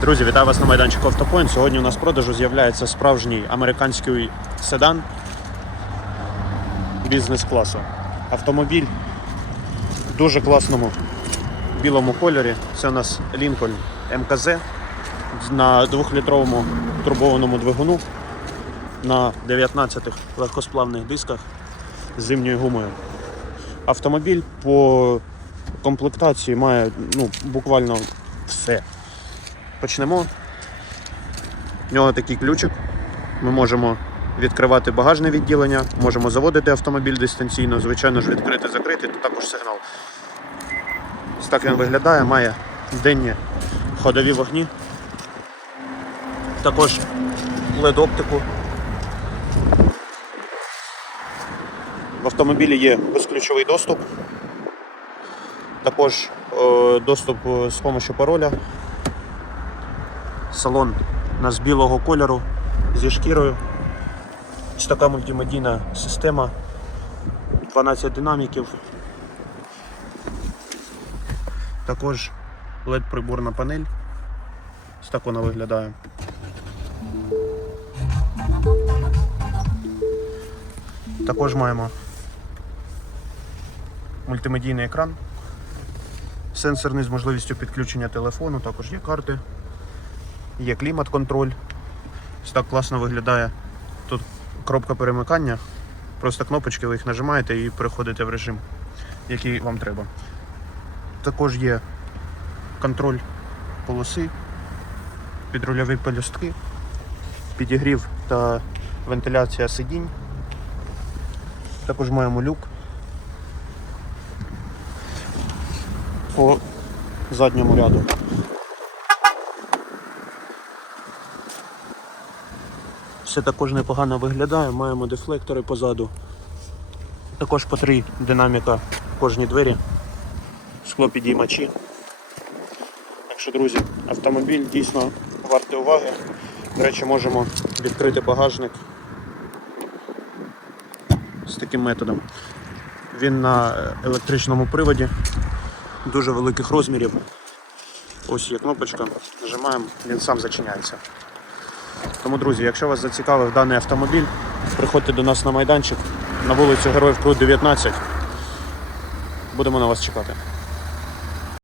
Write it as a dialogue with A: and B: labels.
A: Друзі, вітаю вас на майданчику Автопоінт. Сьогодні у нас в продажу з'являється справжній американський седан бізнес-класу. Автомобіль в дуже класному білому кольорі. Це у нас Lincoln МКЗ на 2-літровому турбованому двигуну на 19 легкосплавних дисках з зимньою гумою. Автомобіль по комплектації має ну, буквально все. Почнемо. В нього такий ключик. Ми можемо відкривати багажне відділення, можемо заводити автомобіль дистанційно, звичайно ж відкрити, закрити, то також сигнал. Ось так він виглядає, має денні ходові вогні. Також LED-оптику. В автомобілі є безключовий доступ. Також е, доступ з допомогою пароля. Салон у нас білого кольору зі шкірою. Ось така мультимедійна система. 12 динаміків. Також LED приборна панель. Ось так вона виглядає. Також маємо мультимедійний екран, сенсорний з можливістю підключення телефону, також є карти. Є клімат-контроль. Так класно виглядає. Тут кропка перемикання. Просто кнопочки, ви їх нажимаєте і переходите в режим, який вам треба. Також є контроль полоси, підрульові пелюстки, підігрів та вентиляція сидінь. Також маємо люк по задньому ряду. Все також непогано виглядає, маємо дефлектори позаду. Також по три динаміка в кожній двері, склопідіймачі. Так що, друзі, автомобіль дійсно вартий уваги. До речі, можемо відкрити багажник з таким методом. Він на електричному приводі, дуже великих розмірів. Ось є кнопочка, нажимаємо, він сам зачиняється. Тому, друзі, якщо вас зацікавив даний автомобіль, приходьте до нас на майданчик на вулицю Героїв Крут 19. Будемо на вас чекати.